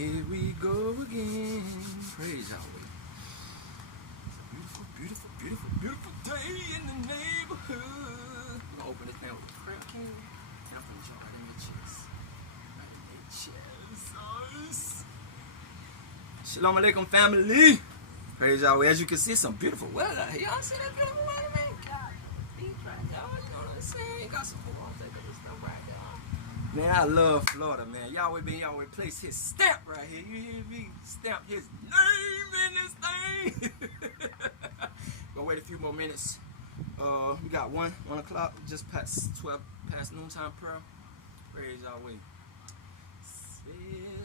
Here we go again. Praise Yahweh. It's a beautiful, beautiful, beautiful, beautiful day in the neighborhood. I'm gonna open this thing with a prayer, King. And I'm gonna jump right in your chest. Right in your chest. Shalom alaikum, family. Praise Yahweh. As you can see, some beautiful weather out here. Y'all see that beautiful weather, man? God, beach right there. You know what I'm saying? Got some food on take of this stuff right there. Man, I love Florida, man. Yahweh be Yahweh place his stamp right here. You hear me? Stamp his name in this thing. Gonna wait a few more minutes. We got 1 o'clock, just past 12, past noontime prayer. Praise Yahweh.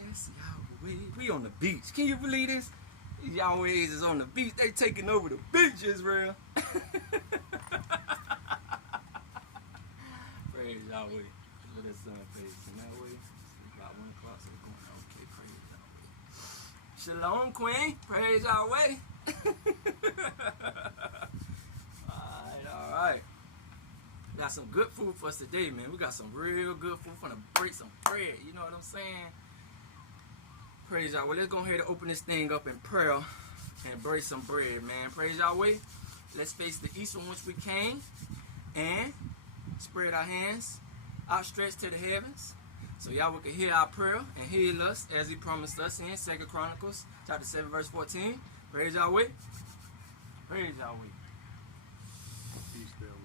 Yes, Yahweh. We on the beach. Can you believe this? These Yahwehs is on the beach. They taking over the beach, Israel. Praise Yahweh. Let that sun facing that way. It's about 1 o'clock, so we're going okay. Praise Yahweh. Shalom, Queen. Praise Yahweh. Alright. Got some good food for us today, man. We got some real good food. We're gonna break some bread. You know what I'm saying? Praise Yahweh. Let's go ahead and open this thing up in prayer and break some bread, man. Praise Yahweh. Let's face the east from which we came and spread our hands outstretched to the heavens, so Yahweh can hear our prayer and heal us as he promised us in 2 Chronicles chapter 7 verse 14. Praise Yahweh. Praise Yahweh. Peace be with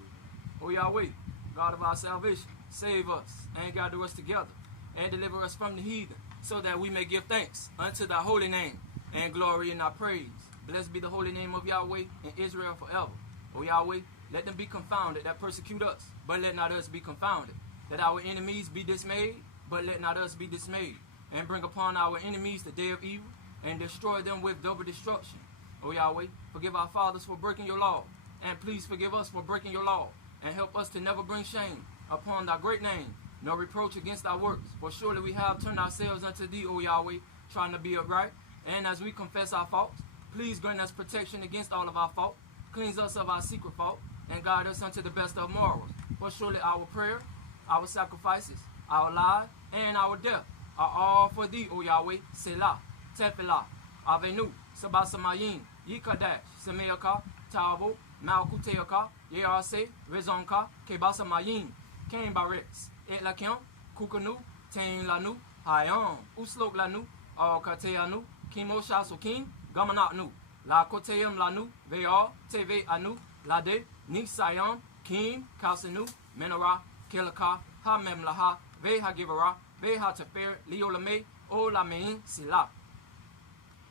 you. O Yahweh, God of our salvation, save us and gather us together and deliver us from the heathen, so that we may give thanks unto thy holy name and glory in thy praise. Blessed be the holy name of Yahweh in Israel forever. O Yahweh, let them be confounded that persecute us, but let not us be confounded. Let our enemies be dismayed, but let not us be dismayed. And bring upon our enemies the day of evil, and destroy them with double destruction. O Yahweh, forgive our fathers for breaking your law, and please forgive us for breaking your law, and help us to never bring shame upon thy great name, nor reproach against thy works. For surely we have turned ourselves unto thee, O Yahweh, trying to be upright. And as we confess our faults, please grant us protection against all of our fault, cleanse us of our secret fault, and guide us unto the best of morals. For surely our prayer, our sacrifices, our life, and our death are all for thee, O Yahweh. Selah, Tefillah, Avenu, Sabasamayim, Yikadash, Semeaka, Tavo, Malkuteaka, Yerase, Rezonka, Kebasamayim, Kain Barets, Et Lakion, Kukanu, Tain Lanu, Hayon, Uslok Lanu, Kateanu, Kimo Shasokin, Gamanatnu, La Koteam Lanu, Vear, Teve Anu, Lade, Nisayon, Kim, Kalsenu, Menora, Kilaka, Ha Memlaha, Veha Givera, Veha Tefer, Leolame, O Lamein, Sila.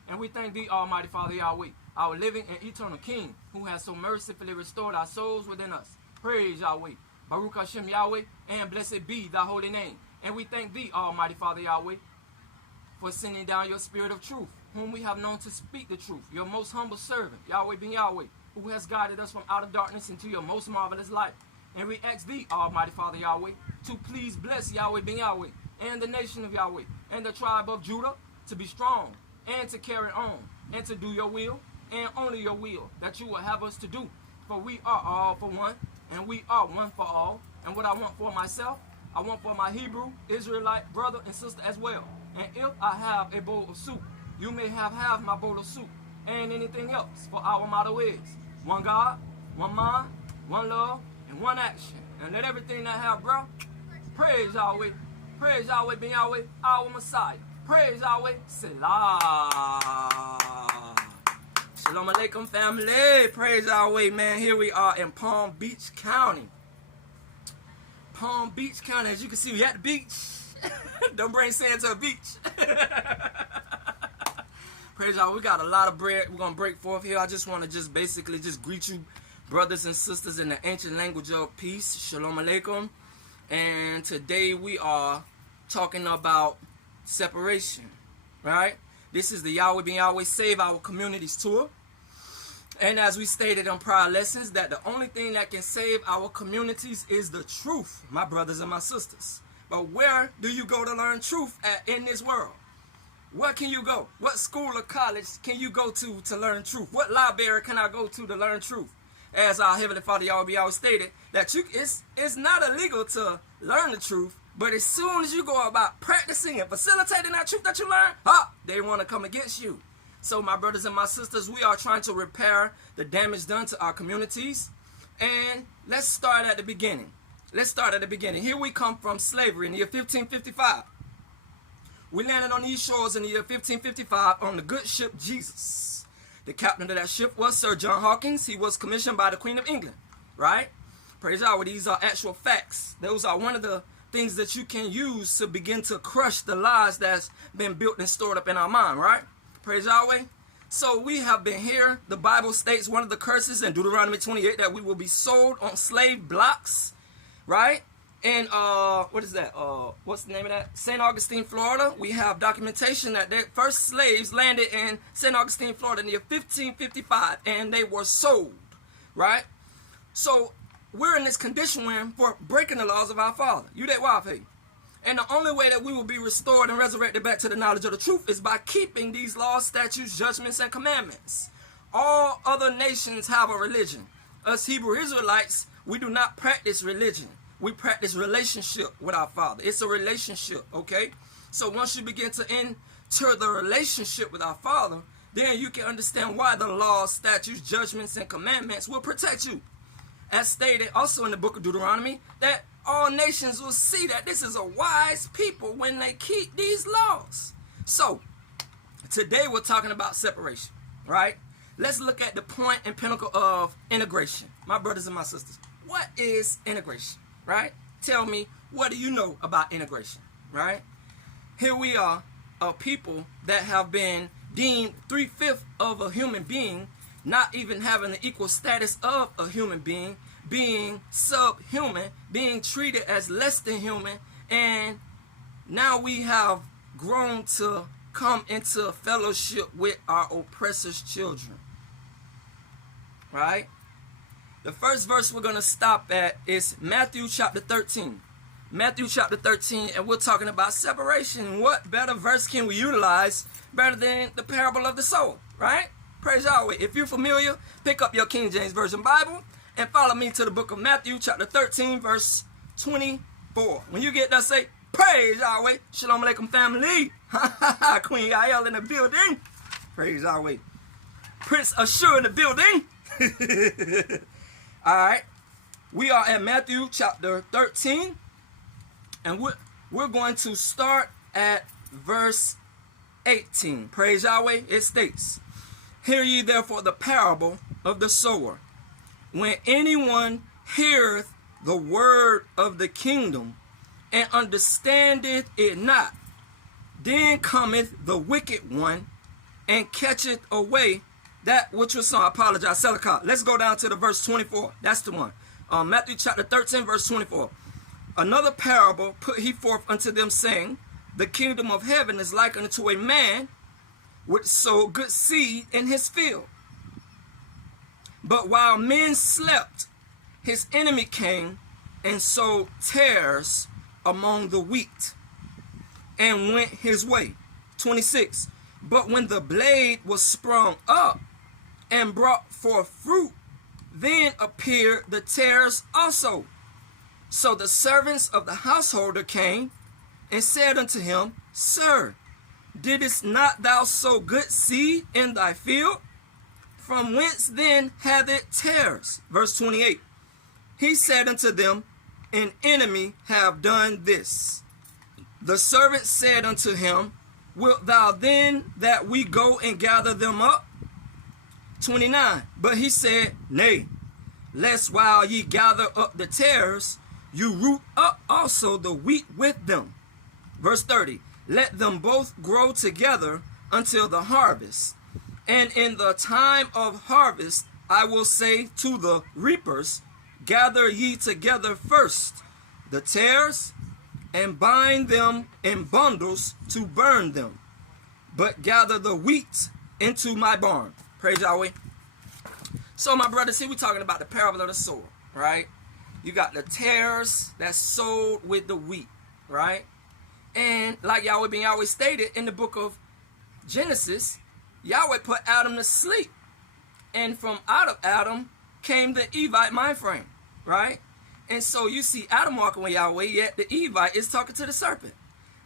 And we thank thee, Almighty Father Yahweh, our living and eternal King, who has so mercifully restored our souls within us. Praise Yahweh. Baruch Hashem Yahweh, and blessed be thy holy name. And we thank thee, Almighty Father Yahweh, for sending down your spirit of truth, whom we have known to speak the truth, your most humble servant, Yahweh ben Yahweh, who has guided us from out of darkness into your most marvelous light. And we ask thee, Almighty Father Yahweh, to please bless Yahweh ben Yahweh, and the nation of Yahweh, and the tribe of Judah, to be strong, and to carry on, and to do your will, and only your will, that you will have us to do. For we are all for one, and we are one for all. And what I want for myself, I want for my Hebrew, Israelite brother and sister as well. And if I have a bowl of soup, you may have half my bowl of soup, and anything else. For our motto is one God, one mind, one love, and one action. And let everything that have breath praise Yahweh. Praise Yahweh ben Yahweh, our Messiah. Praise Yahweh. Selah. Shalom alaikum, family. Praise Yahweh, man. Here we are in Palm Beach County. Palm Beach County. As you can see, we at the beach. Don't bring sand to a beach. Praise Yahweh. We got a lot of bread we're going to break forth here. I just want to basically greet you, brothers and sisters, in the ancient language of peace. Shalom alaikum. And today we are talking about separation, right? This is the Yahweh ben Yahweh Save Our Communities tour. And as we stated on prior lessons, that the only thing that can save our communities is the truth, my brothers and my sisters. But where do you go to learn truth in this world? Where can you go? What school or college can you go to learn truth? What library can I go to learn truth? As our Heavenly Father Yahweh stated, that it's not illegal to learn the truth, But as soon as you go about practicing and facilitating that truth that you learn, they want to come against you. So my brothers and my sisters, we are trying to repair the damage done to our communities. And let's start at the beginning. Here we come from slavery in the year 1555. We landed on these shores in the year 1555 on the good ship Jesus. The captain of that ship was Sir John Hawkins. He was commissioned by the Queen of England, right? Praise Yahweh. These are actual facts. Those are one of the things that you can use to begin to crush the lies that's been built and stored up in our mind, right? Praise Yahweh. So we have been here. The Bible states one of the curses in Deuteronomy 28 that we will be sold on slave blocks, right? And what is that? What's the name of that? St. Augustine, Florida. We have documentation that the first slaves landed in St. Augustine, Florida in the year 1555, and they were sold, right? So we're in this condition for breaking the laws of our Father. You that wild faith. And the only way that we will be restored and resurrected back to the knowledge of the truth is by keeping these laws, statutes, judgments, and commandments. All other nations have a religion. Us Hebrew Israelites, we do not practice religion. We practice relationship with our Father. It's a relationship, okay? So once you begin to enter the relationship with our Father, then you can understand why the laws, statutes, judgments, and commandments will protect you. As stated also in the book of Deuteronomy, that all nations will see that this is a wise people when they keep these laws. So, today we're talking about separation, right? Let's look at the point and pinnacle of integration. My brothers and my sisters, what is integration, right? Tell me, what do you know about integration, right? Here we are, a people that have been deemed 3/5 of a human being, not even having the equal status of a human being subhuman, being treated as less than human, and now we have grown to come into fellowship with our oppressors' children, right? The first verse we're going to stop at is Matthew chapter 13. Matthew chapter 13, and we're talking about separation. What better verse can we utilize better than the parable of the sower, right? Praise Yahweh. If you're familiar, pick up your King James Version Bible and follow me to the book of Matthew chapter 13, verse 24. When you get there, say, praise Yahweh. Shalom Alaikum family. Queen Yael in the building. Praise Yahweh. Prince Ashur in the building. All right. We are at Matthew chapter 13. And we're going to start at verse 18. Praise Yahweh. It states, hear ye therefore the parable of the sower. When anyone heareth the word of the kingdom and understandeth it not, then cometh the wicked one and catcheth away that which was sown. I apologize, Selikah. Let's go down to the verse 24. That's the one. Matthew chapter 13, verse 24. Another parable put he forth unto them, saying, the kingdom of heaven is like unto a man which sowed good seed in his field. But while men slept, his enemy came and sowed tares among the wheat and went his way. 26. But when the blade was sprung up and brought forth fruit, then appeared the tares also. So the servants of the householder came and said unto him, Sir, didst not thou sow good seed in thy field? From whence then hath it tares? Verse 28. He said unto them, an enemy have done this. The servant said unto him, wilt thou then that we go and gather them up? 29. But he said, nay, lest while ye gather up the tares, you root up also the wheat with them. Verse 30. Let them both grow together until the harvest. And in the time of harvest, I will say to the reapers, gather ye together first the tares, and bind them in bundles to burn them, but gather the wheat into my barn. Praise Yahweh. So my brothers, here we're talking about the parable of the sower, right? You got the tares that's sowed with the wheat, right? And like Yahweh ben Yahweh stated in the book of Genesis, Yahweh put Adam to sleep. And from out of Adam came the Evite mind frame, right? And so you see Adam walking with Yahweh, yet the Evite is talking to the serpent.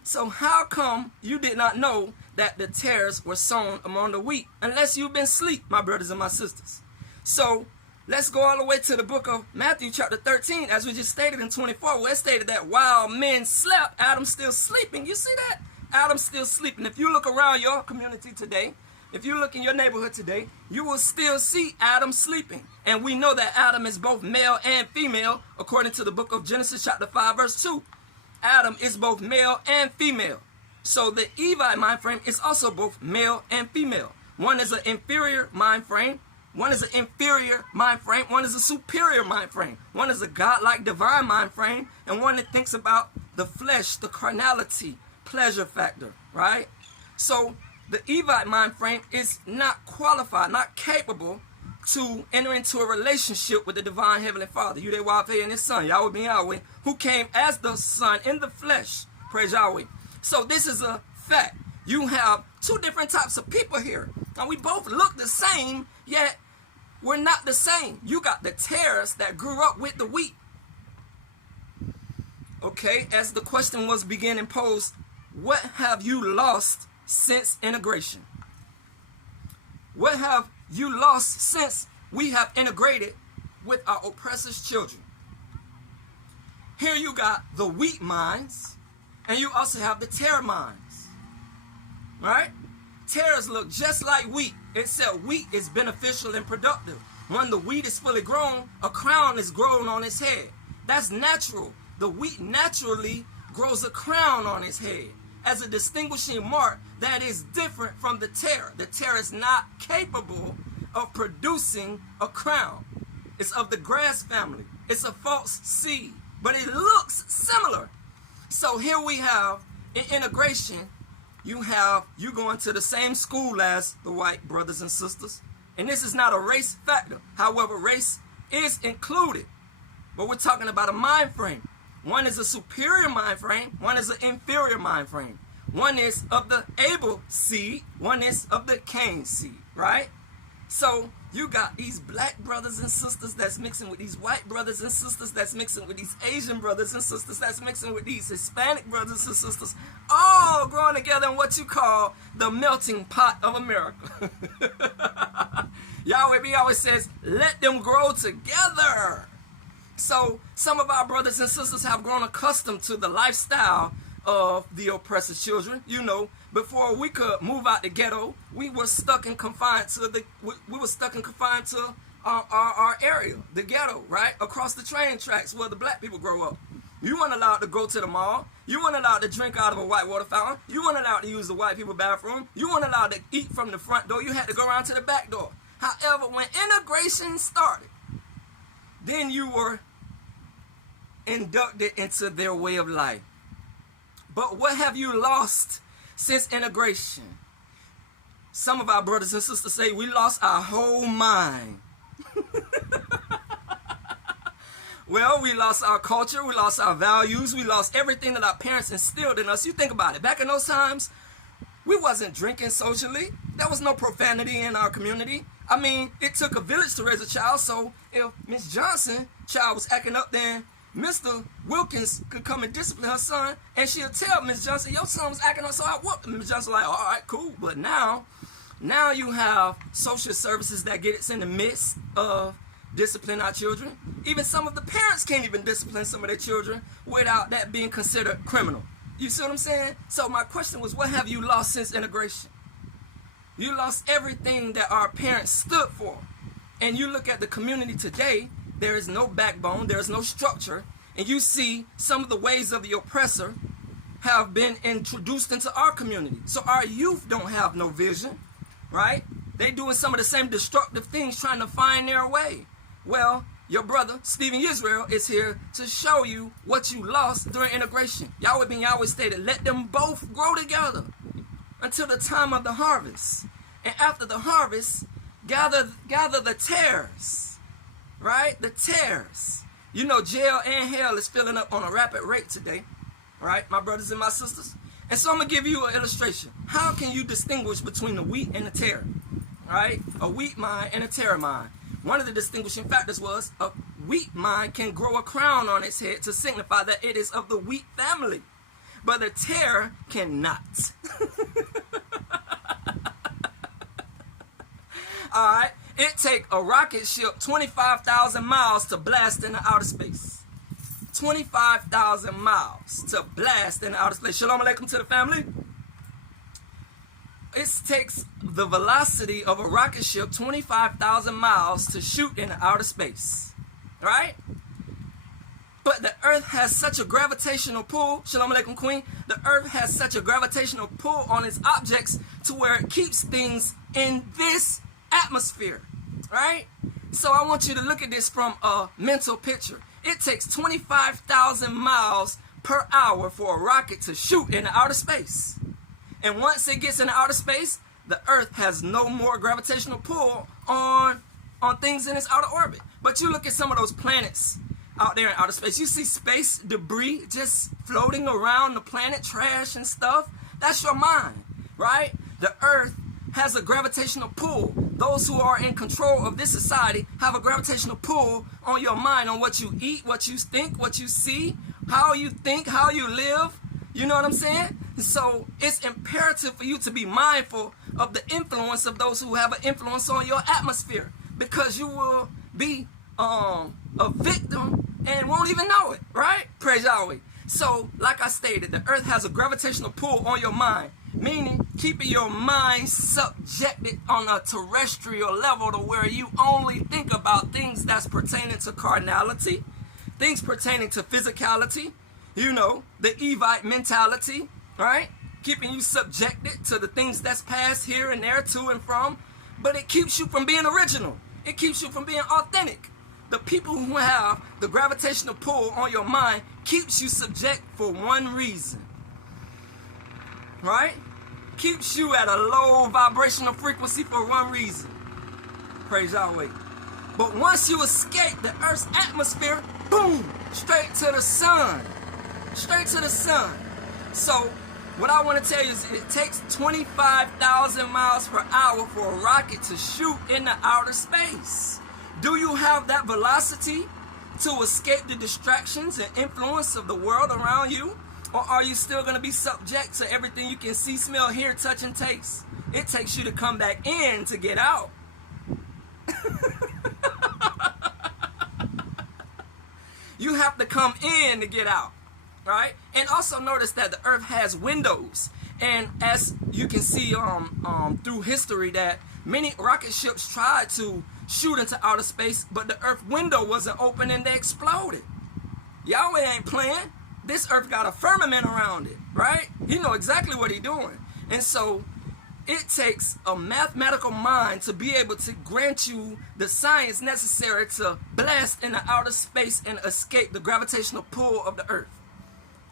So how come you did not know that the tares were sown among the wheat, unless you've been asleep, my brothers and my sisters? So let's go all the way to the book of Matthew chapter 13, as we just stated in 24, where it stated that while men slept, Adam's still sleeping. You see that? Adam's still sleeping. If you look around your community today, if you look in your neighborhood today, you will still see Adam sleeping. And we know that Adam is both male and female, according to the book of Genesis chapter 5, verse 2. Adam is both male and female. So the Evite mind frame is also both male and female. One is an inferior mind frame. One is an inferior mind frame. One is a superior mind frame. One is a godlike divine mind frame. And one that thinks about the flesh, the carnality, pleasure factor, right? So the Evite mind frame is not qualified, not capable to enter into a relationship with the divine heavenly Father, Yahweh and his son, Yahweh ben Yahweh, who came as the Son in the flesh. Praise Yahweh. So this is a fact. You have two different types of people here. And we both look the same, yet we're not the same. You got the tares that grew up with the wheat. Okay, as the question was beginning posed, what have you lost since integration? What have you lost since we have integrated with our oppressors' children? Here you got the wheat minds, and you also have the tare minds. Right? Tares look just like wheat, except wheat is beneficial and productive. When the wheat is fully grown, a crown is grown on its head. That's natural. The wheat naturally grows a crown on its head as a distinguishing mark that is different from the tare. The tare is not capable of producing a crown. It's of the grass family. It's a false seed, but it looks similar. So here we have, in integration, you going to the same school as the white brothers and sisters. And this is not a race factor. However, race is included. But we're talking about a mind frame. One is a superior mind frame. One is an inferior mind frame. One is of the Abel seed. One is of the Cain seed, right? So you got these black brothers and sisters that's mixing with these white brothers and sisters that's mixing with these Asian brothers and sisters that's mixing with these Hispanic brothers and sisters, all growing together in what you call the melting pot of America. Yahweh says, let them grow together. So some of our brothers and sisters have grown accustomed to the lifestyle of the oppressor children. You know, before we could move out the ghetto, we were stuck and confined to our area, the ghetto, right? Across the train tracks where the black people grow up. You weren't allowed to go to the mall. You weren't allowed to drink out of a white water fountain. You weren't allowed to use the white people bathroom. You weren't allowed to eat from the front door. You had to go around to the back door. However, when integration started, then you were inducted into their way of life. But what have you lost since integration? Some of our brothers and sisters say we lost our whole mind. Well, we lost our culture, we lost our values, we lost everything that our parents instilled in us. You think about it. Back in those times, we wasn't drinking socially. There was no profanity in our community. I mean, it took a village to raise a child, so if Miss Johnson child was acting up, then Mr. Wilkins could come and discipline her son, and she'll tell Miss Johnson, your son was acting up, so I whooped him. Miss Johnson like, all right, cool. But now you have social services that get us in the midst of discipline our children. Even some of the parents can't even discipline some of their children without that being considered criminal. You see what I'm saying? So my question was, what have you lost since integration? You lost everything that our parents stood for. And you look at the community today, there is no backbone, there is no structure, and you see some of the ways of the oppressor have been introduced into our community. So our youth don't have no vision, right? They doing some of the same destructive things trying to find their way. Well, your brother, Stephen Israel, is here to show you what you lost during integration. Yahweh ben Yahweh stated, let them both grow together until the time of the harvest. And after the harvest, gather the tares, right? The tares. You know, jail and hell is filling up on a rapid rate today, right, my brothers and my sisters? And so I'm going to give you an illustration. How can you distinguish between the wheat and the tare, right? A wheat mind and a tare mind. One of the distinguishing factors was a wheat mind can grow a crown on its head to signify that it is of the wheat family, but the tare cannot. All right, it takes a rocket ship 25,000 miles to blast into outer space. 25,000 miles to blast into outer space. Shalom alaikum to the family. It takes the velocity of a rocket ship 25,000 miles to shoot into outer space. Right? But the earth has such a gravitational pull. Shalom alaikum, queen. The earth has such a gravitational pull on its objects to where it keeps things in this atmosphere. Right? So I want you to look at this from a mental picture. It takes 25,000 miles per hour for a rocket to shoot into outer space. And once it gets into outer space, the earth has no more gravitational pull on things in its outer orbit. But you look at some of those planets out there in outer space. You see space debris just floating around the planet, trash and stuff. That's your mind, right? The earth has a gravitational pull. Those who are in control of this society have a gravitational pull on your mind, on what you eat, what you think, what you see, how you think, how you live. You know what I'm saying? So it's imperative for you to be mindful of the influence of those who have an influence on your atmosphere, because you will be a victim and won't even know it, right? Praise Yahweh. So, like I stated, the earth has a gravitational pull on your mind, meaning keeping your mind subjected on a terrestrial level to where you only think about things that's pertaining to carnality, things pertaining to physicality, you know, the Evite mentality, right? Keeping you subjected to the things that's passed here and there, to and from. But it keeps you from being original. It keeps you from being authentic. The people who have the gravitational pull on your mind keeps you subject for one reason, right? Keeps you at a low vibrational frequency for one reason. Praise Yahweh. But once you escape the earth's atmosphere, boom, straight to the sun. Straight to the sun. So what I want to tell you is it takes 25,000 miles per hour for a rocket to shoot into outer space. Do you have that velocity to escape the distractions and influence of the world around you? Or are you still going to be subject to everything you can see, smell, hear, touch, and taste? It takes you to come back in to get out. You have to come in to get out. Right? And also notice that the earth has windows. And as you can see through history, that many rocket ships tried to shoot into outer space, but the earth window wasn't open and they exploded. Yahweh ain't playing. This earth got a firmament around it, right? He know exactly what he's doing. And so it takes a mathematical mind to be able to grant you the science necessary to blast into outer space and escape the gravitational pull of the earth.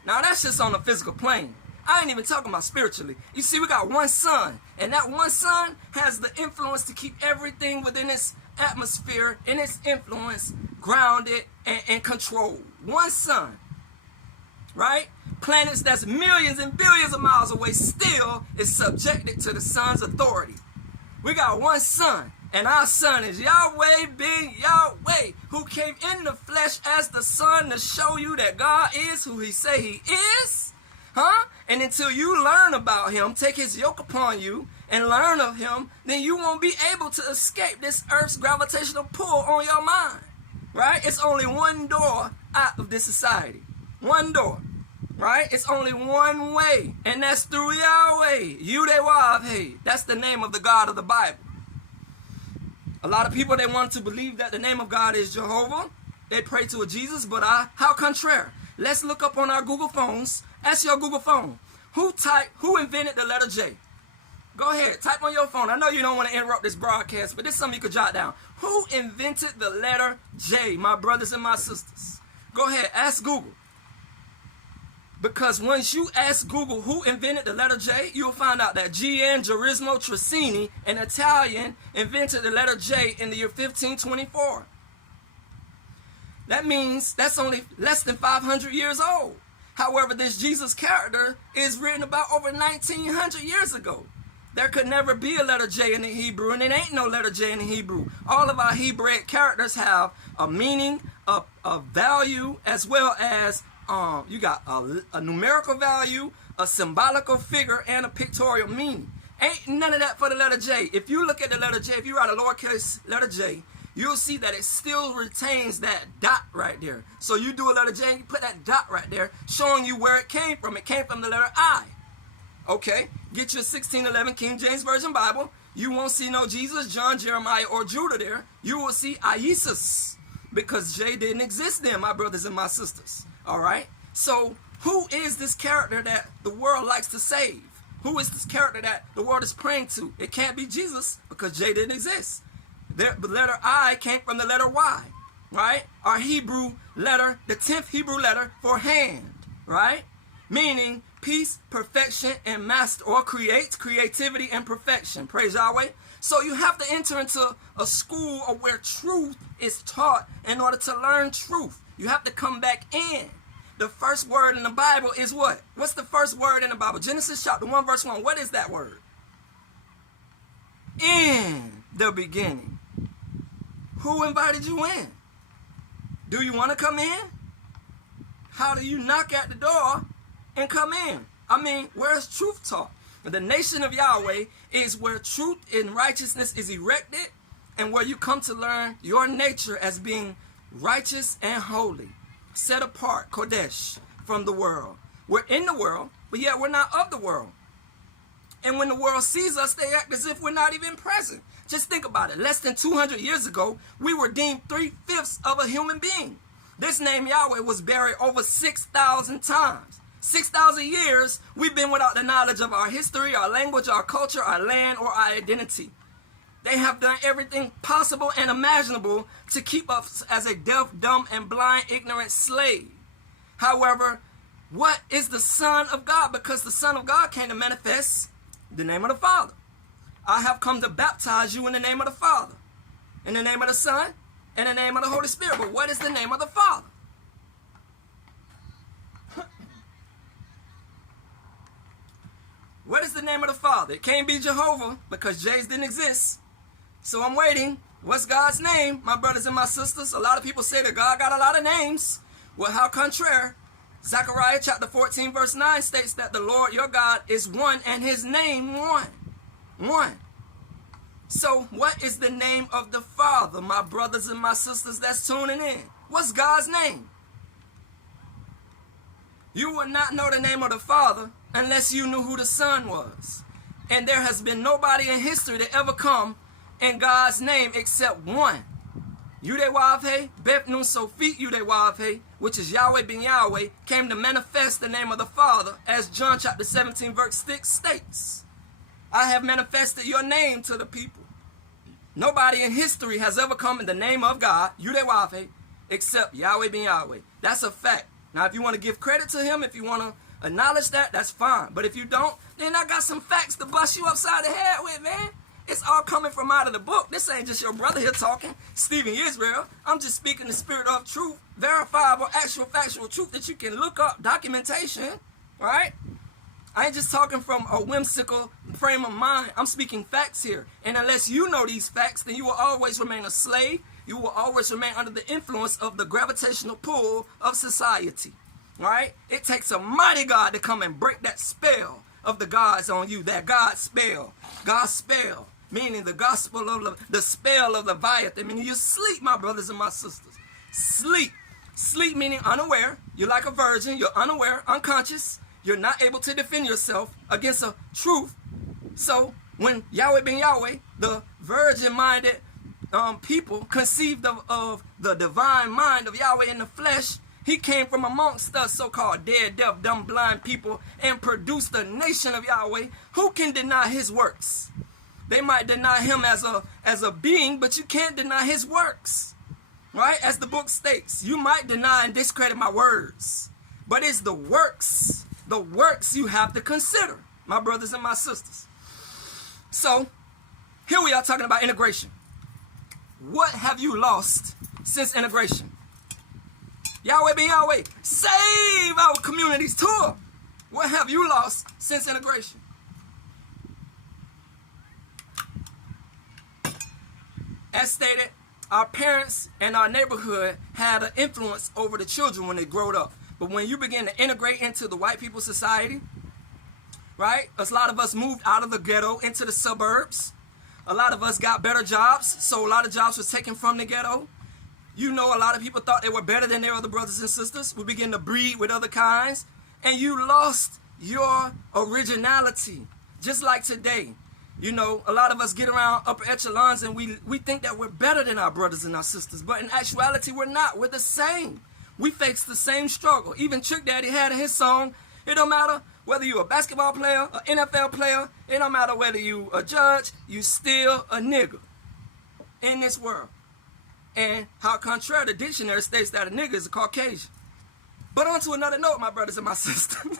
Now that's just on the physical plane. I ain't even talking about spiritually. You see, we got one sun, and that one sun has the influence to keep everything within its atmosphere and its influence grounded and controlled. One sun, right? Planets that's millions and billions of miles away still is subjected to the sun's authority. We got one sun. And our son is Yahweh being Yahweh, who came in the flesh as the son to show you that God is who he say he is. Huh? And until you learn about him, take his yoke upon you and learn of him, then you won't be able to escape this earth's gravitational pull on your mind. Right? It's only one door out of this society. One door. Right? It's only one way. And that's through Yahweh. Yahweh. That's the name of the God of the Bible. A lot of people, they want to believe that the name of God is Jehovah. They pray to a Jesus, but how contrary. Let's look up on our Google phones. Ask your Google phone. Who invented the letter J? Go ahead, type on your phone. I know you don't want to interrupt this broadcast, but this is something you could jot down. Who invented the letter J, my brothers and my sisters? Go ahead, ask Google. Because once you ask Google who invented the letter J, you'll find out that Gian Girolamo Tracini, an Italian, invented the letter J in the year 1524. That means that's only less than 500 years old. However, this Jesus character is written about over 1900 years ago. There could never be a letter J in the Hebrew, and it ain't no letter J in the Hebrew. All of our Hebraic characters have a meaning, a value as well as you got a numerical value, a symbolical figure, and a pictorial meaning. Ain't none of that for the letter J. If you look at the letter J, if you write a lowercase letter J, you'll see that it still retains that dot right there. So you do a letter J and you put that dot right there, showing you where it came from. It came from the letter I. Okay, get your 1611 King James Version Bible. You won't see no Jesus, John, Jeremiah, or Judah there. You will see Iesus, because J didn't exist then, my brothers and my sisters. All right, so who is this character that the world likes to save? Who is this character that the world is praying to? It can't be Jesus, because J didn't exist. The letter I came from the letter Y, right? Our Hebrew letter, the 10th Hebrew letter for hand, right? Meaning peace, perfection, and master, or creates, creativity, and perfection. Praise Yahweh. So you have to enter into a school where truth is taught in order to learn truth. You have to come back in. The first word in the Bible is what? What's the first word in the Bible? Genesis chapter 1 verse 1. What is that word? In the beginning. Who invited you in? Do you want to come in? How do you knock at the door and come in? I mean, where's truth taught? The nation of Yahweh is where truth and righteousness is erected, and where you come to learn your nature as being righteous and holy, set apart, Kodesh, from the world. We're in the world, but yet we're not of the world. And when the world sees us, they act as if we're not even present. Just think about it. Less than 200 years ago, we were deemed 3/5 of a human being. This name Yahweh was buried over 6,000 times. 6,000 years, we've been without the knowledge of our history, our language, our culture, our land, or our identity. They have done everything possible and imaginable to keep us as a deaf, dumb, and blind, ignorant slave. However, what is the Son of God? Because the Son of God came to manifest the name of the Father. I have come to baptize you in the name of the Father, in the name of the Son, in the name of the Holy Spirit. But what is the name of the Father? What is the name of the Father? It can't be Jehovah, because J's didn't exist. So I'm waiting. What's God's name, my brothers and my sisters? A lot of people say that God got a lot of names. Well, how contrary? Zechariah chapter 14 verse 9 states that the Lord your God is one, and his name one. One. So what is the name of the Father, my brothers and my sisters that's tuning in? What's God's name? You would not know the name of the Father unless you knew who the Son was. And there has been nobody in history that ever come in God's name except one. Yudewavhe, Beth Nun Sophit Yudewavhe, which is Yahweh ben Yahweh, came to manifest the name of the Father, as John chapter 17 verse 6 states. I have manifested your name to the people. Nobody in history has ever come in the name of God, Yudewavhe, except Yahweh ben Yahweh. That's a fact. Now, if you want to give credit to him, if you want to acknowledge that, that's fine. But if you don't, then I got some facts to bust you upside the head with, man. It's all coming from out of the book. This ain't just your brother here talking, Stephen Israel. I'm just speaking the spirit of truth, verifiable, actual, factual truth that you can look up, documentation, right? I ain't just talking from a whimsical frame of mind. I'm speaking facts here. And unless you know these facts, then you will always remain a slave. You will always remain under the influence of the gravitational pull of society, right? It takes a mighty God to come and break that spell of the gods on you, that God spell. God's spell, meaning the gospel of the spell of Leviathan, meaning you sleep, my brothers and my sisters. Sleep. Sleep meaning unaware. You're like a virgin. You're unaware, unconscious. You're not able to defend yourself against a truth. So when Yahweh ben Yahweh, the virgin-minded people conceived of the divine mind of Yahweh in the flesh, he came from amongst us so-called dead, deaf, dumb, blind people and produced the nation of Yahweh. Who can deny his works? They might deny him as a being, but you can't deny his works. Right? As the book states, you might deny and discredit my words, but it's the works you have to consider, my brothers and my sisters. So here we are talking about integration. What have you lost since integration? Yahweh ben Yahweh, save our communities tour. What have you lost since integration? As stated, our parents and our neighborhood had an influence over the children when they growed up. But when you begin to integrate into the white people's society, right? A lot of us moved out of the ghetto into the suburbs. A lot of us got better jobs, so a lot of jobs was taken from the ghetto. You know, a lot of people thought they were better than their other brothers and sisters. We begin to breed with other kinds, and you lost your originality. Just like today, you know, a lot of us get around upper echelons and we think that we're better than our brothers and our sisters, but in actuality, we're not. We're the same. We face the same struggle. Even Trick Daddy had in his song, it don't matter whether you're a basketball player, an NFL player, it don't matter whether you a judge, you still a nigga in this world. And how contrary the dictionary states that a nigga is a Caucasian. But on to another note, my brothers and my sisters.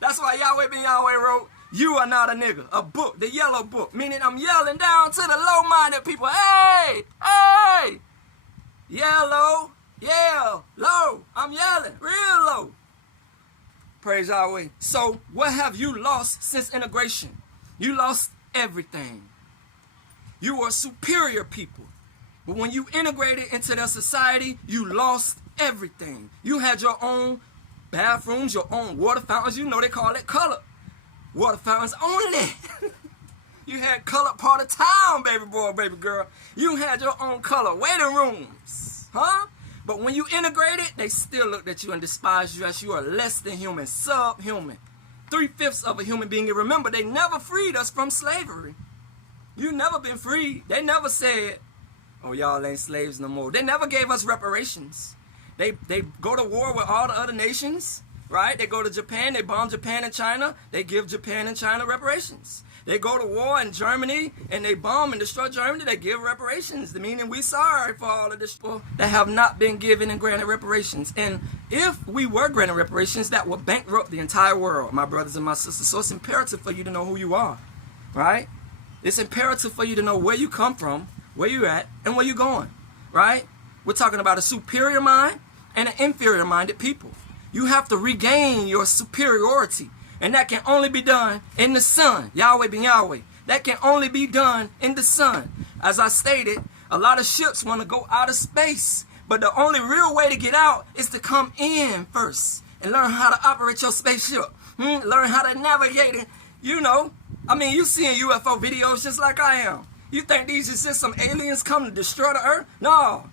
That's why Yahweh ben Yahweh wrote, "You are not a nigga," a book, the yellow book, meaning I'm yelling down to the low-minded people, hey, hey, yellow, yell, low, I'm yelling, real low. Praise Yahweh. So what have you lost since integration? You lost everything. You were superior people. But when you integrated into their society, you lost everything. You had your own bathrooms, your own water fountains. You know they call it color. Water fountains only. You had color part of town, baby boy, baby girl. You had your own color waiting rooms. Huh? But when you integrated, they still looked at you and despised you as you are less than human, subhuman. 3/5 of a human being. And remember, they never freed us from slavery. You never been freed. They never said, oh, y'all ain't slaves no more. They never gave us reparations. They go to war with all the other nations, right? They go to Japan, they bomb Japan and China, they give Japan and China reparations. They go to war in Germany and they bomb and destroy Germany, they give reparations, meaning we sorry for all of this people that have not been given and granted reparations. And if we were granted reparations, that would bankrupt the entire world, my brothers and my sisters. So it's imperative for you to know who you are, right? It's imperative for you to know where you come from, where you're at, and where you're going, right? We're talking about a superior mind and an inferior-minded people. You have to regain your superiority, and that can only be done in the Son, Yahweh ben Yahweh. That can only be done in the Son. As I stated, a lot of ships want to go out of space, but the only real way to get out is to come in first and learn how to operate your spaceship. Learn how to navigate it. You know, I mean, you seeing UFO videos just like I am. You think these is just some aliens come to destroy the earth? No.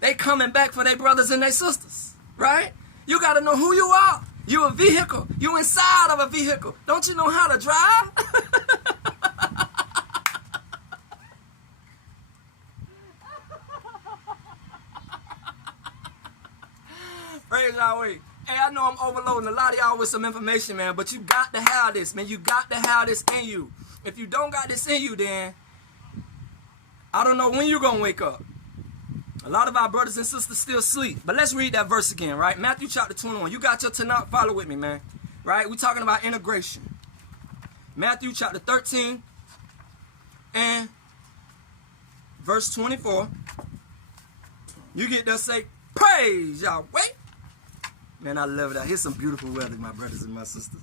They coming back for their brothers and their sisters, right? You got to know who you are. You a vehicle. You inside of a vehicle. Don't you know how to drive? Praise Yahweh. Hey, I know I'm overloading a lot of y'all with some information, man, but you got to have this, man. You got to have this in you. If you don't got this in you, then I don't know when you're going to wake up. A lot of our brothers and sisters still sleep. But let's read that verse again, right? Matthew chapter 21. You got your Tanakh, follow with me, man. Right? We're talking about integration. Matthew chapter 13 and verse 24. You get there, say, praise Yahweh. Man, I love that. Here's some beautiful weather, my brothers and my sisters.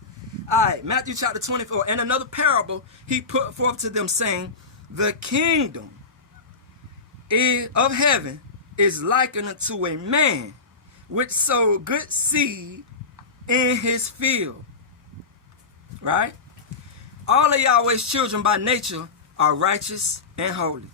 All right, Matthew chapter 24. And another parable he put forth to them, saying, the kingdom of heaven is likened unto a man which sowed good seed in his field. Right? All of Yahweh's children by nature are righteous and holy.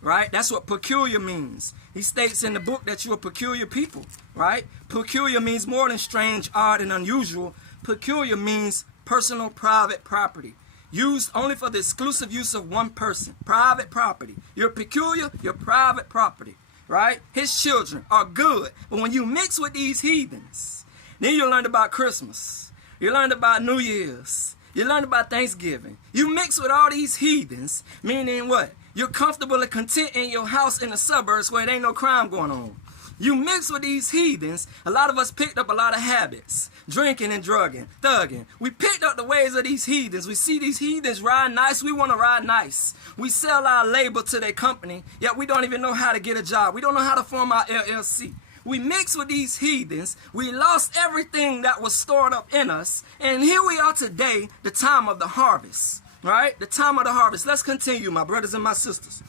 Right? That's what peculiar means. He states in the book that you're a peculiar people. Right? Peculiar means more than strange, odd, and unusual. Peculiar means personal, private property. Used only for the exclusive use of one person. Private property. You're peculiar, you're private property. Right? His children are good. But when you mix with these heathens, then you learn about Christmas. You learn about New Year's. You learn about Thanksgiving. You mix with all these heathens, meaning what? You're comfortable and content in your house in the suburbs where there ain't no crime going on. You mix with these heathens, a lot of us picked up a lot of habits. Drinking and drugging, thugging. We picked up the ways of these heathens. We see these heathens ride nice. We want to ride nice. We sell our labor to their company, yet we don't even know how to get a job. We don't know how to form our LLC. We mix with these heathens. We lost everything that was stored up in us. And here we are today, the time of the harvest. Right? The time of the harvest. Let's continue, my brothers and my sisters.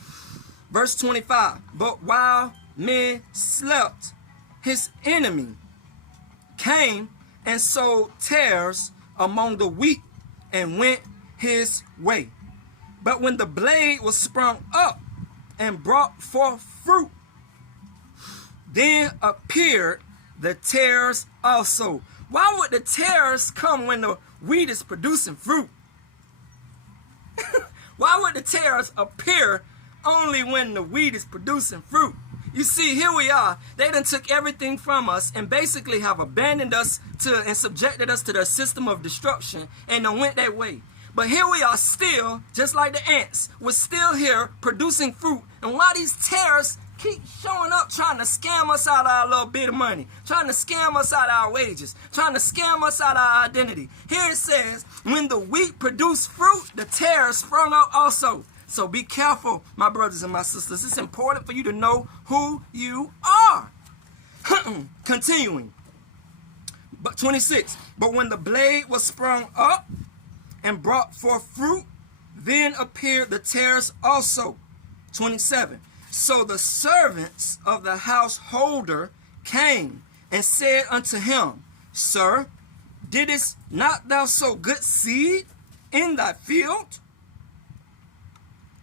Verse 25. But while men slept, his enemy came and sowed tares among the wheat and went his way. But when the blade was sprung up and brought forth fruit, then appeared the tares also. Why would the tares come when the wheat is producing fruit? Why would the tares appear only when the wheat is producing fruit? You see, here we are. They done took everything from us and basically have abandoned us and subjected us to their system of destruction and then went their way. But here we are still, just like the ants. We're still here producing fruit. And while these tares keep showing up trying to scam us out of our little bit of money, trying to scam us out of our wages, trying to scam us out of our identity. Here it says, when the wheat produced fruit, the tares sprung up also. So be careful, my brothers and my sisters. It's important for you to know who you are. Continuing. But 26. But when the blade was sprung up and brought forth fruit, then appeared the tares also. 27. So the servants of the householder came and said unto him, Sir, didst not thou sow good seed in thy field?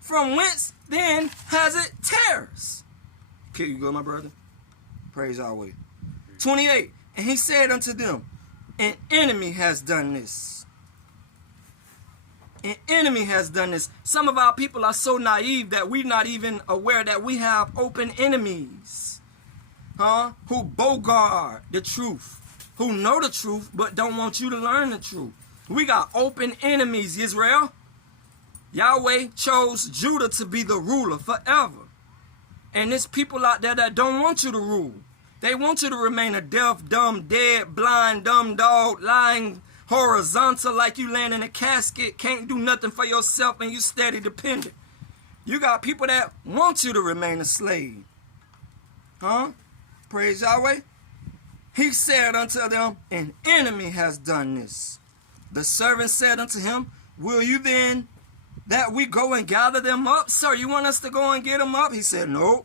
From whence then has it tares? Here you go, my brother. Praise Yahweh. 28. And he said unto them, An enemy has done this. An enemy has done this. Some of our people are so naive that we're not even aware that we have open enemies. Who bogart the truth. Who know the truth but don't want you to learn the truth. We got open enemies, Israel. Yahweh chose Judah to be the ruler forever. And there's people out there that don't want you to rule. They want you to remain a deaf, dumb, dead, blind, dumb dog, lying horizontal like you laying in a casket, can't do nothing for yourself, and you steady dependent. You got people that want you to remain a slave. Praise Yahweh. He said unto them, An enemy has done this. The servant said unto him, Will you then that we go and gather them up? Sir, you want us to go and get them up? He said, No.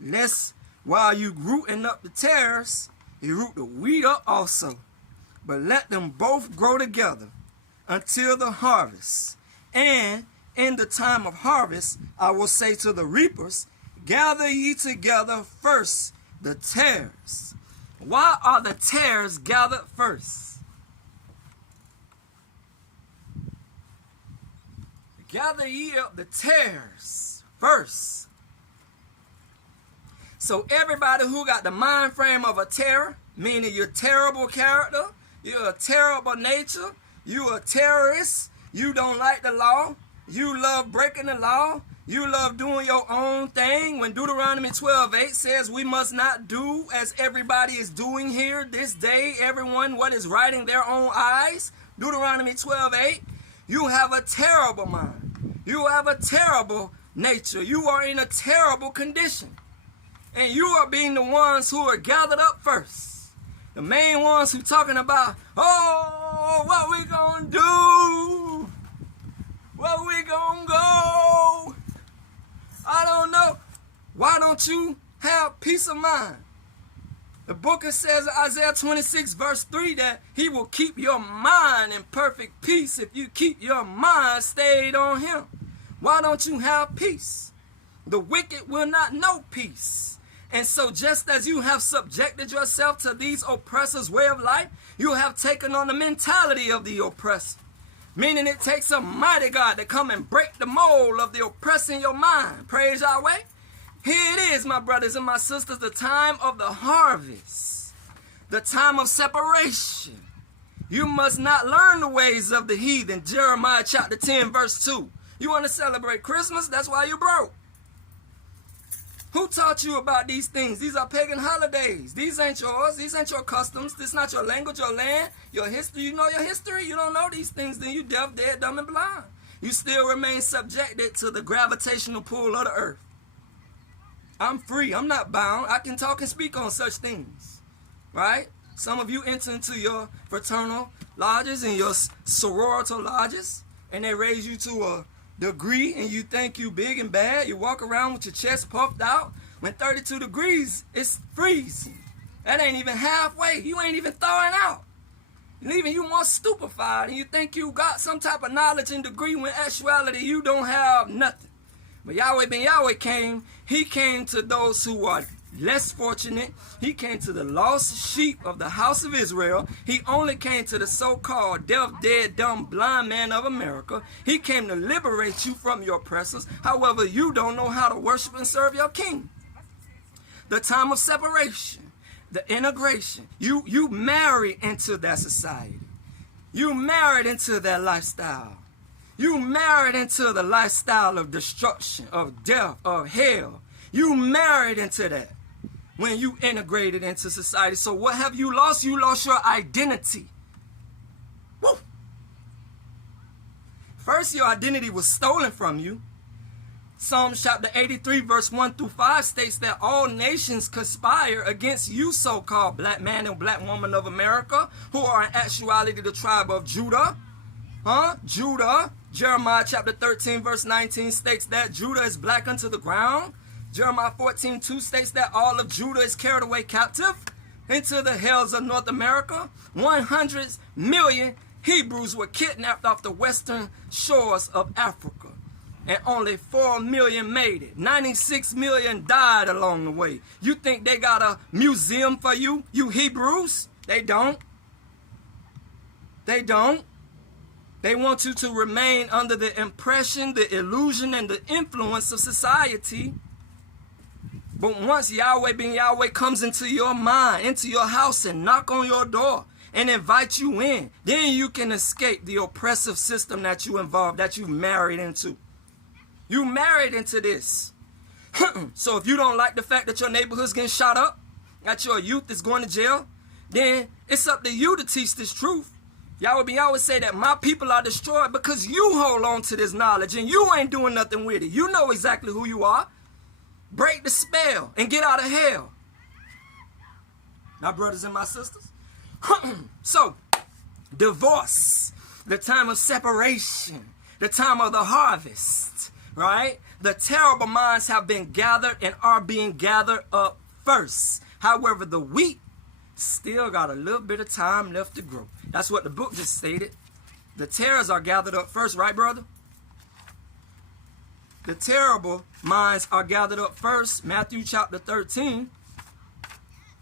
Lest while you rooting up the tares, you root the wheat up also. But let them both grow together until the harvest. And in the time of harvest, I will say to the reapers, Gather ye together first the tares. Why are the tares gathered first? Gather ye up the tares first. So everybody who got the mind frame of a terror, meaning you're terrible character, you're a terrible nature, you're a terrorist, you don't like the law, you love breaking the law, you love doing your own thing. When Deuteronomy 12:8 says we must not do as everybody is doing here this day, everyone what is right in their own eyes. Deuteronomy 12:8, you have a terrible mind. You have a terrible nature. You are in a terrible condition. And you are being the ones who are gathered up first. The main ones who talking about, oh, what we gonna do? Where we gonna go? I don't know. Why don't you have peace of mind? The book says, Isaiah 26 verse 3, that he will keep your mind in perfect peace if you keep your mind stayed on him. Why don't you have peace? The wicked will not know peace. And so just as you have subjected yourself to these oppressors' way of life, you have taken on the mentality of the oppressor. Meaning it takes a mighty God to come and break the mold of the oppressor in your mind. Praise Yahweh. Here it is, my brothers and my sisters, the time of the harvest. The time of separation. You must not learn the ways of the heathen. Jeremiah chapter 10 verse 2. You want to celebrate Christmas? That's why you broke. Who taught you about these things? These are pagan holidays. These ain't yours. These ain't your customs. This is not your language, your land, your history. You know your history? You don't know these things, then you deaf, dead, dumb, and blind. You still remain subjected to the gravitational pull of the earth. I'm free. I'm not bound. I can talk and speak on such things. Right? Some of you enter into your fraternal lodges and your sororital lodges, and they raise you to degree and you think you big and bad. You walk around with your chest puffed out. When 32 degrees, it's freezing. That ain't even halfway. You ain't even thawing out. Leaving you more stupefied, and you think you got some type of knowledge and degree when actuality you don't have nothing. But Yahweh ben Yahweh came. He came to those who are less fortunate. He came to the lost sheep of the house of Israel. He only came to the so-called deaf, dead, dumb, blind man of America. He came to liberate you from your oppressors. However, you don't know how to worship and serve your king. The time of separation, the integration. You marry into that society. You married into that lifestyle. You married into the lifestyle of destruction, of death, of hell. You married into that when you integrated into society. So what have you lost? You lost your identity. Woo! First, your identity was stolen from you. Psalms chapter 83 verse 1 through 5 states that all nations conspire against you, so-called black man and black woman of America, who are in actuality the tribe of Judah. Judah. Jeremiah chapter 13 verse 19 states that Judah is black unto the ground. Jeremiah 14:2 states that all of Judah is carried away captive into the hells of North America. 100 million Hebrews were kidnapped off the western shores of Africa, and only 4 million made it. 96 million died along the way. You think they got a museum for you, you Hebrews? They don't. They don't. They want you to remain under the impression, the illusion, and the influence of society. But once Yahweh ben Yahweh comes into your mind, into your house, and knock on your door and invite you in, then you can escape the oppressive system that you involved, that you married into. You married into this. So if you don't like the fact that your neighborhood's getting shot up, that your youth is going to jail, then it's up to you to teach this truth. Yahweh ben Yahweh say that my people are destroyed because you hold on to this knowledge and you ain't doing nothing with it. You know exactly who you are. Break the spell and get out of hell. My brothers and my sisters. So, divorce, the time of separation, the time of the harvest, right? The terrible minds have been gathered and are being gathered up first. However, the wheat still got a little bit of time left to grow. That's what the book just stated. The tares are gathered up first, right, brother? The terrible minds are gathered up first. Matthew chapter 13.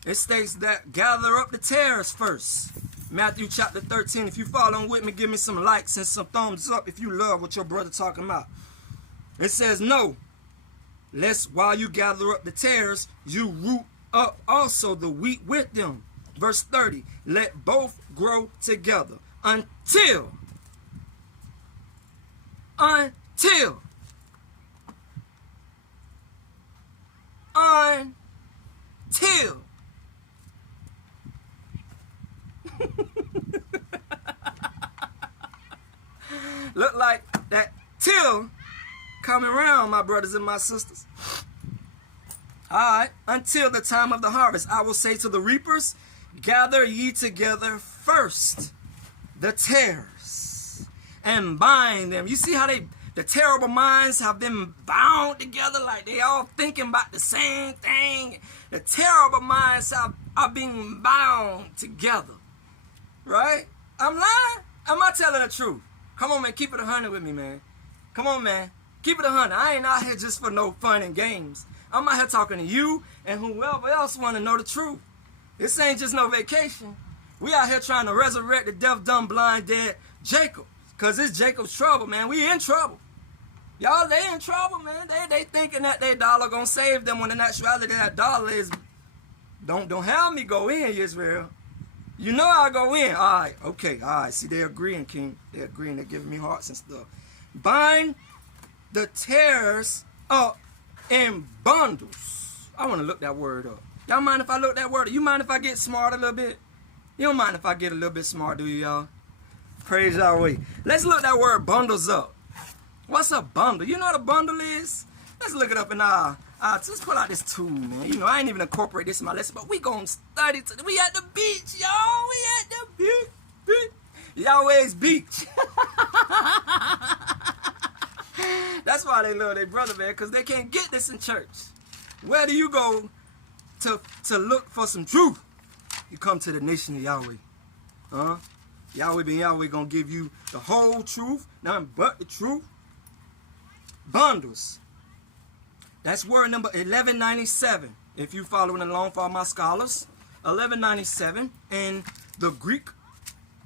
It states that gather up the tares first. Matthew chapter 13. If you following with me, give me some likes and some thumbs up if you love what your brother talking about. It says, no, lest while you gather up the tares, you root up also the wheat with them. Verse 30, let both grow together until look like that till coming around, my brothers and my sisters. All right, until the time of the harvest, I will say to the reapers, gather ye together first the tares and bind them. You see how the terrible minds have been bound together, like they all thinking about the same thing. The terrible minds are being bound together, right? I'm lying? Am I telling the truth? Come on, man, keep it 100 with me, man. Come on, man, keep it 100. I ain't out here just for no fun and games. I'm out here talking to you and whoever else want to know the truth. This ain't just no vacation. We out here trying to resurrect the deaf, dumb, blind, dead Jacob. Because it's Jacob's trouble, man. We in trouble. Y'all, they in trouble, man. They thinking that their dollar gonna save them when in actuality that dollar is... Don't have me go in, Israel. You know I go in. All right, okay, all right. See, they agreeing, King. They agreeing. They're giving me hearts and stuff. Bind the tares up in bundles. I want to look that word up. Y'all mind if I look that word up? You mind if I get smart a little bit? You don't mind if I get a little bit smart, do you, y'all? Praise Yahweh. Let's look that word bundles up. What's a bundle? You know what a bundle is? Let's look it up and let's pull out this tool, man. You know, I ain't even incorporate this in my lesson, but we gonna study today. We at the beach, y'all. We at the beach. Yahweh's beach. That's why they love their brother, man, because they can't get this in church. Where do you go to look for some truth? You come to the nation of Yahweh. Yahweh ben Yahweh gonna give you the whole truth, nothing but the truth. Bundles. That's word number 1197. If you following along for all my scholars, 1197 in the Greek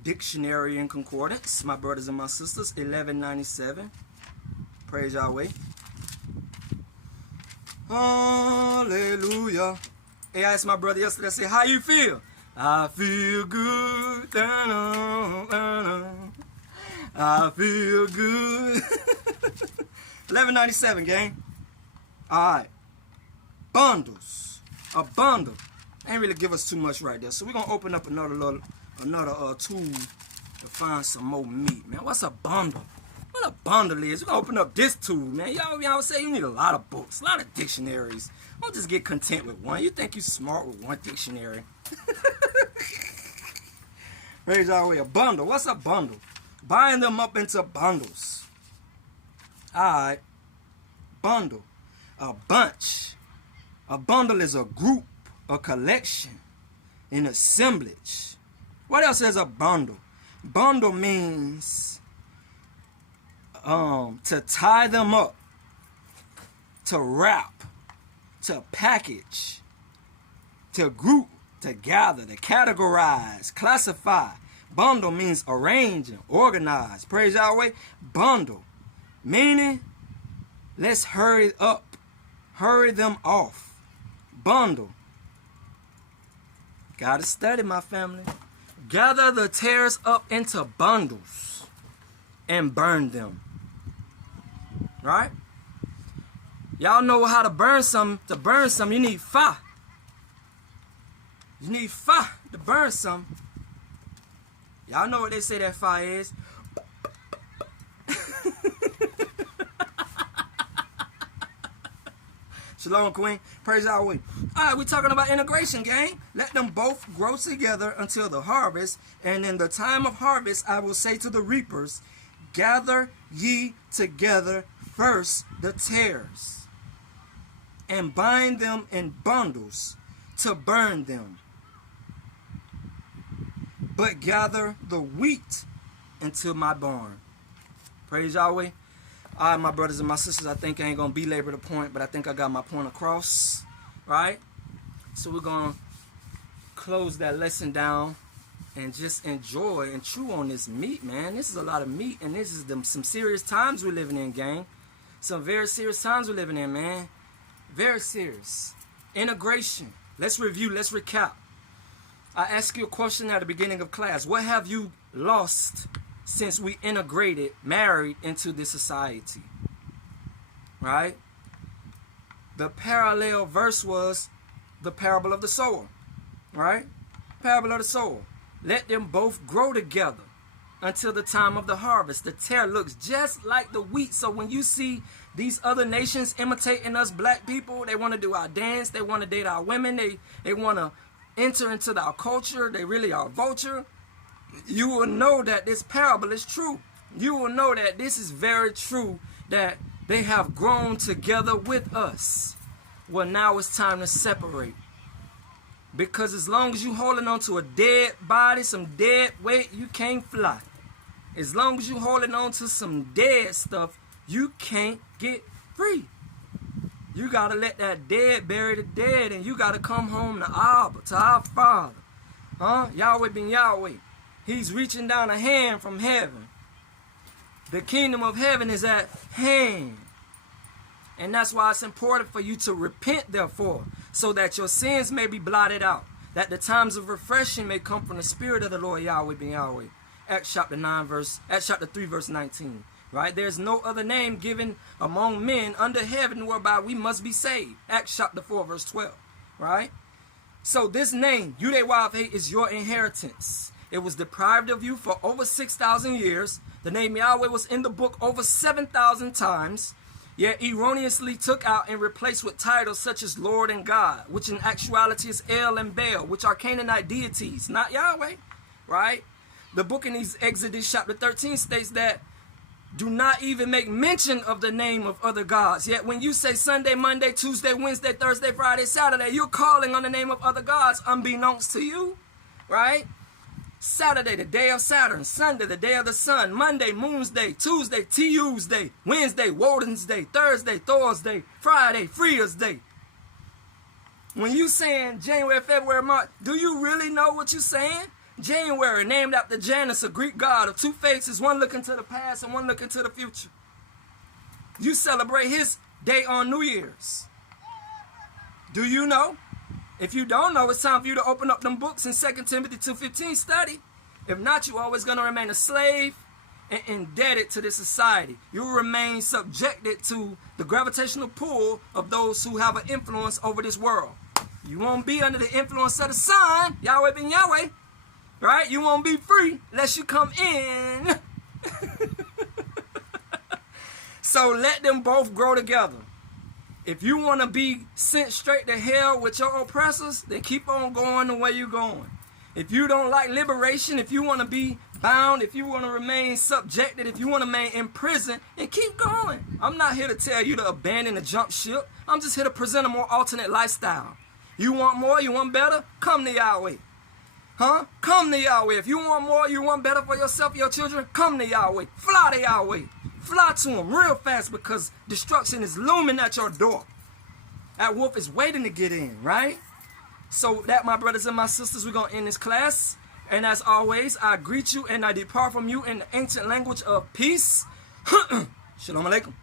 Dictionary and Concordance, my brothers and my sisters, 1197. Praise Yahweh. Hallelujah. Hey, I asked my brother yesterday, I said, how you feel? I feel good. I feel good. 1197, gang. Alright. Bundles. A bundle. Ain't really give us too much right there. So we're gonna open up another tool to find some more meat, man. What's a bundle? What a bundle is? We're gonna open up this tool, man. Y'all say you need a lot of books, a lot of dictionaries. Don't just get content with one. You think you smart with one dictionary. Praise Yahweh. A bundle. What's a bundle? Buying them up into bundles. Alright. Bundle. A bunch. A bundle is a group, a collection, an assemblage. What else is a bundle? Bundle means to tie them up, to wrap, to package, to group, to gather, to categorize, classify. Bundle means arrange and organize. Praise Yahweh. Bundle. Meaning, let's hurry up. Hurry them off. Bundle. Gotta study, my family. Gather the tares up into bundles and burn them. Right? Y'all know how to burn some. To burn some, you need fire. You need fire to burn some. Y'all know what they say that fire is. Shalom, Queen. Praise Yahweh. Alright, we're talking about integration, gang. Let them both grow together until the harvest. And in the time of harvest, I will say to the reapers, gather ye together first the tares, and bind them in bundles to burn them. But gather the wheat into my barn. Praise Yahweh. All right, my brothers and my sisters, I think I ain't going to belabor the point, but I think I got my point across, right? So we're going to close that lesson down and just enjoy and chew on this meat, man. This is a lot of meat, and this is some serious times we're living in, gang. Some very serious times we're living in, man. Very serious. Integration. Let's review. Let's recap. I asked you a question at the beginning of class. What have you lost since we integrated, married into this society? Right? The parallel verse was the parable of the sower. Right? Parable of the sower. Let them both grow together until the time of the harvest. The tare looks just like the wheat. So when you see these other nations imitating us black people, they want to do our dance, they want to date our women, they want to enter into our culture, they really are vulture. You will know that this parable is true. You will know that this is very true, that they have grown together with us. Well, now it's time to separate. Because as long as you holding on to a dead body, some dead weight, you can't fly. As long as you holding on to some dead stuff, you can't get free. You got to let that dead bury the dead, and you got to come home to Abba, to our Father. Yahweh ben Yahweh. He's reaching down a hand from heaven. The kingdom of heaven is at hand. And that's why it's important for you to repent, therefore, so that your sins may be blotted out, that the times of refreshing may come from the Spirit of the Lord Yahweh ben Yahweh. Acts chapter 3, verse 19. Right? There's no other name given among men under heaven whereby we must be saved. Acts chapter 4, verse 12. Right? So this name, Yahweh, is your inheritance. It was deprived of you for over 6,000 years. The name Yahweh was in the book over 7,000 times, yet erroneously took out and replaced with titles such as Lord and God, which in actuality is El and Baal, which are Canaanite deities, not Yahweh. Right? The book in Exodus chapter 13 states that do not even make mention of the name of other gods. Yet when you say Sunday, Monday, Tuesday, Wednesday, Thursday, Friday, Saturday, you're calling on the name of other gods unbeknownst to you, right? Saturday, the day of Saturn. Sunday, the day of the sun. Monday, Moon's Day. Tuesday, Tu's Day. Wednesday, Woden's Day. Thursday, Thor's Day. Friday, Freya's Day. When you saying January, February, March, do you really know what you're saying? January, named after Janus, a Greek god of two faces, one looking to the past and one looking to the future. You celebrate his day on New Year's. Do you know? If you don't know, it's time for you to open up them books in 2 Timothy 2:15, study. If not, you're always going to remain a slave and indebted to this society. You'll remain subjected to the gravitational pull of those who have an influence over this world. You won't be under the influence of the sun, Yahweh ben Yahweh, right? You won't be free unless you come in. So let them both grow together. If you want to be sent straight to hell with your oppressors, then keep on going the way you're going. If you don't like liberation, if you want to be bound, if you want to remain subjected, if you want to remain in prison, then keep going. I'm not here to tell you to abandon the jump ship. I'm just here to present a more alternate lifestyle. You want more, you want better? Come to Yahweh. Come to Yahweh. If you want more, you want better for yourself, your children, come to Yahweh. Fly to Yahweh. Fly to him real fast because destruction is looming at your door. That wolf is waiting to get in, right? So that, my brothers and my sisters, we're going to end this class. And as always, I greet you and I depart from you in the ancient language of peace. Shalom alaikum.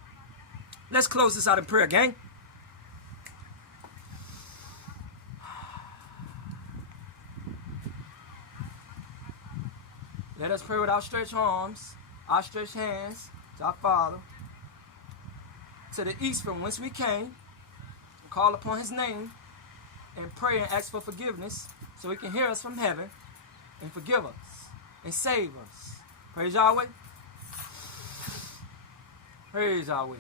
Let's close this out in prayer, gang. Let us pray with outstretched arms, outstretched hands to our Father, to the east from whence we came, and call upon his name, and pray and ask for forgiveness so he can hear us from heaven and forgive us and save us. Praise Yahweh. Praise Yahweh.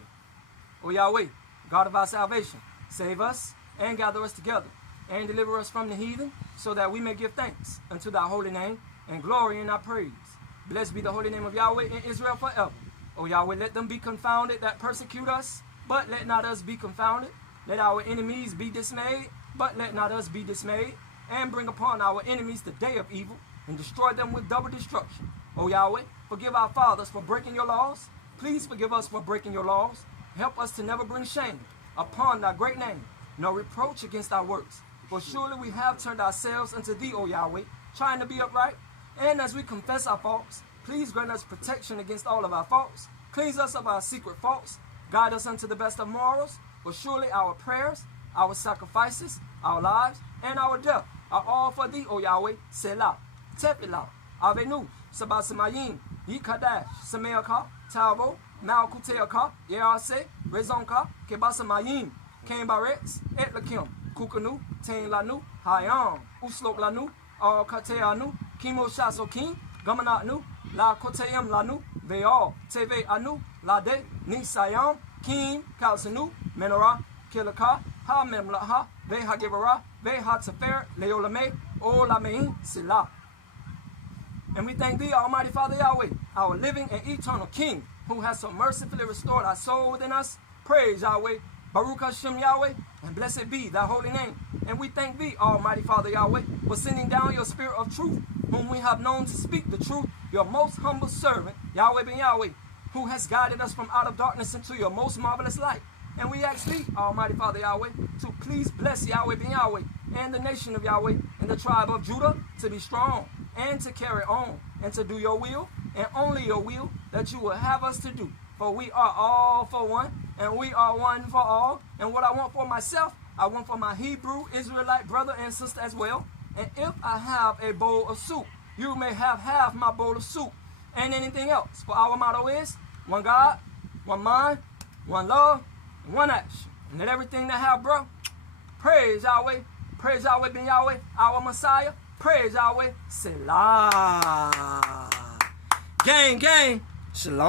O Yahweh, God of our salvation, save us and gather us together and deliver us from the heathen so that we may give thanks unto thy holy name and glory in our praise. Blessed be the holy name of Yahweh in Israel forever. O Yahweh, let them be confounded that persecute us, but let not us be confounded. Let our enemies be dismayed, but let not us be dismayed. And bring upon our enemies the day of evil, and destroy them with double destruction. O Yahweh, forgive our fathers for breaking your laws. Please forgive us for breaking your laws. Help us to never bring shame upon thy great name, nor reproach against our works. For surely we have turned ourselves unto thee, O Yahweh, trying to be upright. And as we confess our faults, please grant us protection against all of our faults. Cleanse us of our secret faults. Guide us unto the best of morals. For surely our prayers, our sacrifices, our lives, and our death are all for thee, O Yahweh. Selah, Tefillah, Avenu, Sabasamayim, Yikadash, Sameaka, Tavo, Malkuteaka, Yerase, Rezonka, Kebasamayim, Kambarex, Etlakim, Kukanu, Tain Lanu, Hayam, Uslok Lanu, Al Kateanu, Kimo Shasokin, Gamanatnu, La Koteam Lanu, Veal, Teve Anu, Lade, Nisayam, Kim, Kalsanu, Menorah, Kilaka, Ha Memlaha, Veha Givara, Veha Tefer, Leolame, Olamein, Sila. And we thank thee, Almighty Father Yahweh, our living and eternal King, who has so mercifully restored our soul within us. Praise Yahweh, Baruch Hashem Yahweh, and blessed be thy holy name. And we thank thee, Almighty Father Yahweh, for sending down your spirit of truth, whom we have known to speak the truth, your most humble servant, Yahweh ben Yahweh, who has guided us from out of darkness into your most marvelous light. And we ask thee, Almighty Father Yahweh, to please bless Yahweh ben Yahweh and the nation of Yahweh and the tribe of Judah to be strong and to carry on and to do your will and only your will that you will have us to do. For we are all for one and we are one for all. And what I want for myself, I want for my Hebrew Israelite brother and sister as well. And if I have a bowl of soup, you may have half my bowl of soup and anything else. For our motto is one God, one mind, one love, and one action. And let everything that have, bro, praise Yahweh ben Yahweh, our Messiah. Praise Yahweh. Selah. Gang, gang. Shalom.